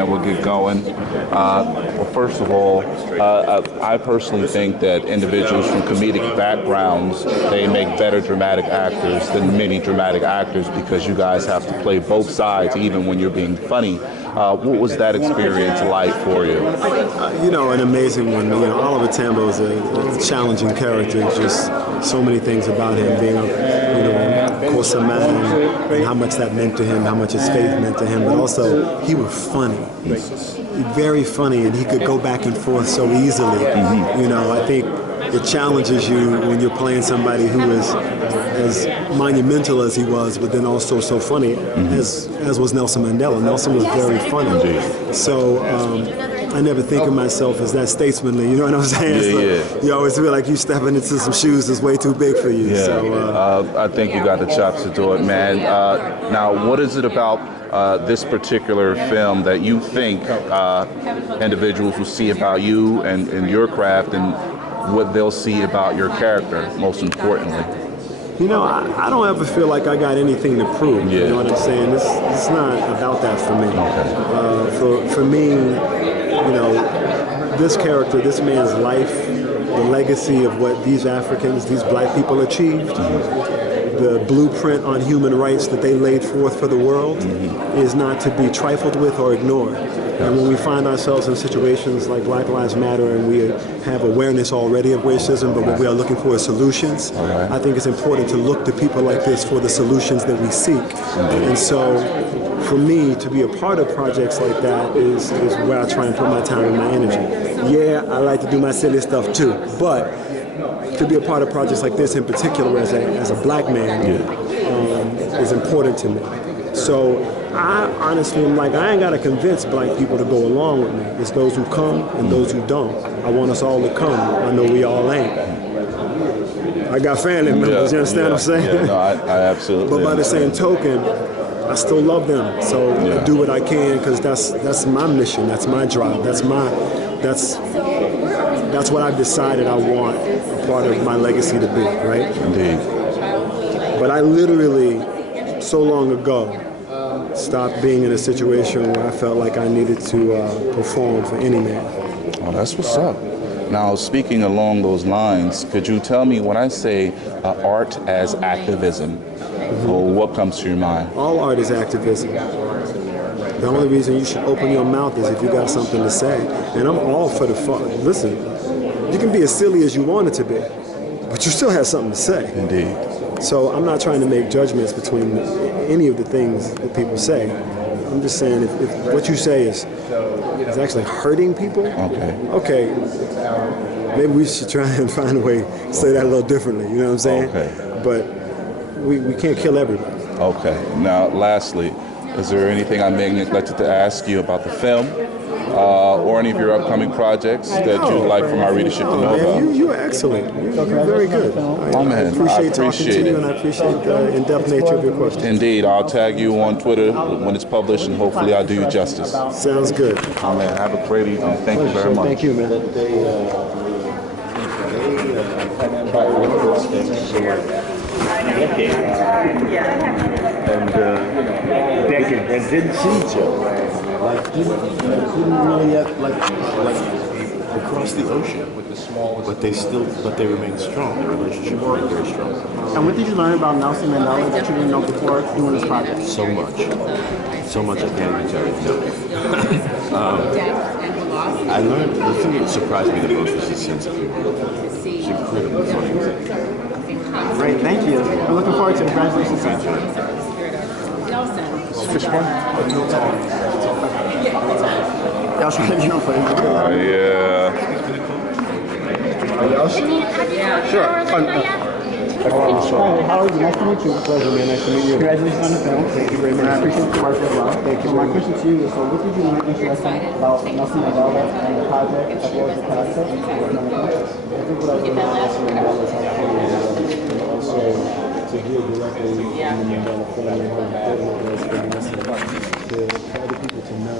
and we'll get going. Well, first of all, I personally think that individuals from comedic backgrounds, they make better dramatic actors than many dramatic actors because you guys have to play both sides even when you're being funny. What was that experience like for you? An amazing one. Oliver Thambo is a challenging character. Just so many things about him being of course, a man, and how much that meant to him, how much his faith meant to him. But also, he was funny, very funny, and he could go back and forth so easily. I think it challenges you when you're playing somebody who is as monumental as he was, but then also so funny, as was Nelson Mandela. Nelson was very funny. So I never think of myself as that statesmanly, you know what I'm saying? You always feel like you're stepping into some shoes that's way too big for you. Yeah. So, I think you got the chops to do it, man. Now, what is it about this particular film that you think individuals will see about you and your craft, and what they'll see about your character, most importantly? I don't ever feel like I got anything to prove. You know what I'm saying? It's not about that for me. Okay. For me, this character, this man's life, the legacy of what these Africans, these black people achieved, the blueprint on human rights that they laid forth for the world is not to be trifled with or ignored. And when we find ourselves in situations like Black Lives Matter and we have awareness already of racism, but what we are looking for is solutions, I think it's important to look to people like this for the solutions that we seek. And so, for me, to be a part of projects like that is where I try and put my time and my energy. Yeah, I like to do my silly stuff too, but to be a part of projects like this in particular as a black man is important to me. So I honestly am like, I ain't got to convince black people to go along with me. It's those who come and those who don't. I want us all to come. I know we all ain't. I got family members, you understand what I'm saying? Yeah, no, I absolutely. But by the same token, I still love them. So I do what I can because that's my mission. That's my drive. That's what I've decided I want a part of my legacy to be, right? Indeed. But I literally, so long ago, stopped being in a situation where I felt like I needed to perform for any man. Oh, that's what's up. Now, speaking along those lines, could you tell me when I say art as activism, what comes to your mind? All art is activism. The only reason you should open your mouth is if you got something to say. And I'm all for the fun. Listen, you can be as silly as you want it to be, but you still have something to say. Indeed. So I'm not trying to make judgments between any of the things that people say. I'm just saying if what you say is actually hurting people, okay, maybe we should try and find a way to say that a little differently, you know what I'm saying? Okay. But we can't kill everybody. Okay. Now, lastly, is there anything I may have neglected to ask you about the film or any of your upcoming projects that you'd like for my readership to know about? You're excellent. You're very good. I appreciate talking to you, and I appreciate the in-depth nature of your questions. Indeed. I'll tag you on Twitter when it's published, and hopefully I'll do you justice. Sounds good. Oh, man, have a great evening. Thank you very much. Thank you, man. And didn't see each other. Didn't really have like across the ocean. But they remain strong. Their relationship remained very strong. And what did you learn about Nelson Mandela that you didn't know before doing this project? So much I can't even tell you. I learned, the thing that surprised me the most was his sense of humor. He's incredibly funny. Great, thank you. We're looking forward to it. Congratulations. Y'all should have you on for Yeah. Sure. How are you? Nice to meet you. Pleasure, man. Nice to meet you. Congratulations on the film. Thank you very much. I appreciate the work as well. Thank you. My question to you is, so what did you learn interesting about Nelson Mandela and the project as well as the concept? I think what I learned about Nelson Mandela is how funny he was, and also to deal directly in the Mandela film and how important it was for other people to know